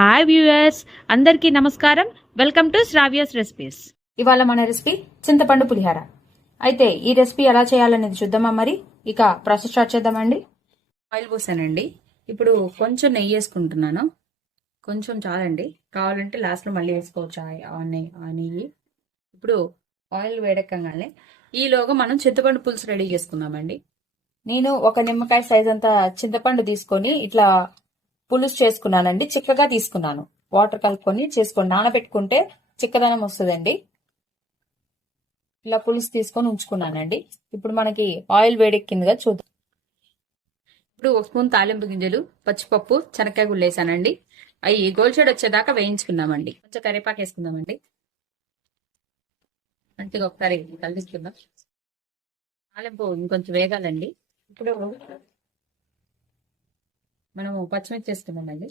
Hi viewers, అందరికీ నమస్కారం. Welcome to Sravya's recipes. ఇవాళ మన రెసిపీ చింతపండు పులిహార. అయితే ఈ రెసిపీ ఎలా చేయాలనేది చూద్దామా. మరి ఇక ప్రాసెస్ స్టార్ట్ చేద్దామండి. ఆయిల్ పోసానండి. ఇప్పుడు కొంచెం నెయ్యి వేసుకుంటున్నాను. కొంచెం చాలండి, కావాలంటే లాస్ట్లో మళ్ళీ వేసుకోవచ్చు ఆ నెయ్యి. ఇప్పుడు ఆయిల్ వేడెక్కగానే ఈలోగా మనం చింతపండు పులుసు రెడీ చేసుకుందామండి. నేను ఒక నిమ్మకాయ సైజ్ అంతా చింతపండు తీసుకొని ఇట్లా పులుసు చేసుకున్నానండి. చిక్కగా తీసుకున్నాను. వాటర్ కలుపుకొని చేసుకొని నానబెట్టుకుంటే చిక్కదనం వస్తుందండి. ఇలా పులుసు తీసుకొని ఉంచుకున్నానండి. ఇప్పుడు మనకి ఆయిల్ వేడెక్కిందిగా చూద్దాం. ఇప్పుడు ఒక స్పూన్ తాలింపు గింజలు, పచ్చిపప్పు, శనక్కాయ గుళ్ళు వేసానండి. అవి గోల్డ్ షేడ్ వచ్చేదాకా వేయించుకుందామండి. కొంచెం కరివేపాకు వేసుకుందామండి. మంచిగా ఒకసారి కలిపించుకుందాం. తాలింపు ఇంకొంచెం వేగాలండి. ఇప్పుడు మనము పచ్చిమిర్చి వేసుకుందామండి.